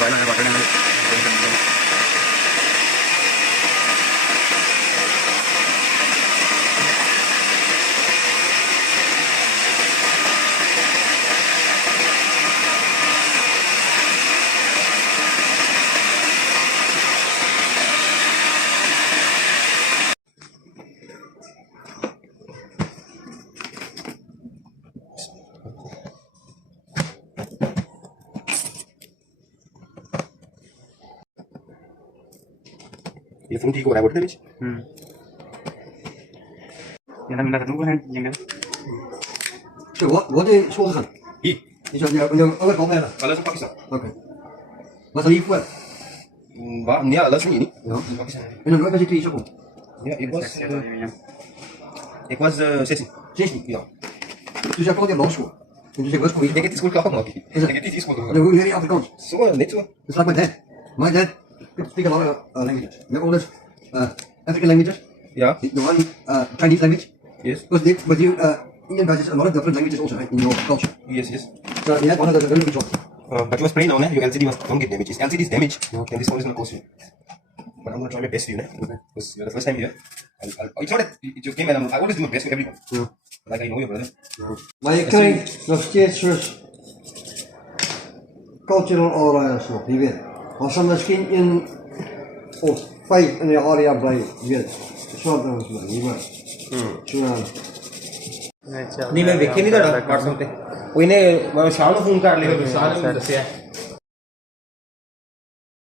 बायला है बाटने में ये फोन ठीक हो रहा है बोलते हैं ये ना मिला तो है ये ना 是我这说是很，咦你说我搞来了 kalau sempat bisa ，OK，我是衣服啊， bah ni adalah sini ni 有， bisa 你说我是这衣服， ya it was sesi 真是， ya 就像搞点老鼠，你这个鼠一 dia kita sekolah kau lagi dia kita sekolah 那我原来要不搞， semua net semua it's like my dad. My dad speak a lot of languages. The oldest African languages. ya The one Chinese language. yes But you Indian guys, a lot of different languages also right, in your culture. yes So you had one of the language ones. but you was praying on your LCD was don't get damages LCD is damaged and this one is gonna cost you but I'm gonna try my best for you because you're the first time here it's not that it just came and I always do my best for everyone like I know your brother Maar je krijgt nog steeds dus cultural areas nog, je weet. Als er misschien in of 5 in de area blijven, je weet. Zo dan is het, je weet. Zo नहीं मैं देखे नहीं था WhatsApp पे कोई ने शाम को फोन कर लिया शाम ने दसिया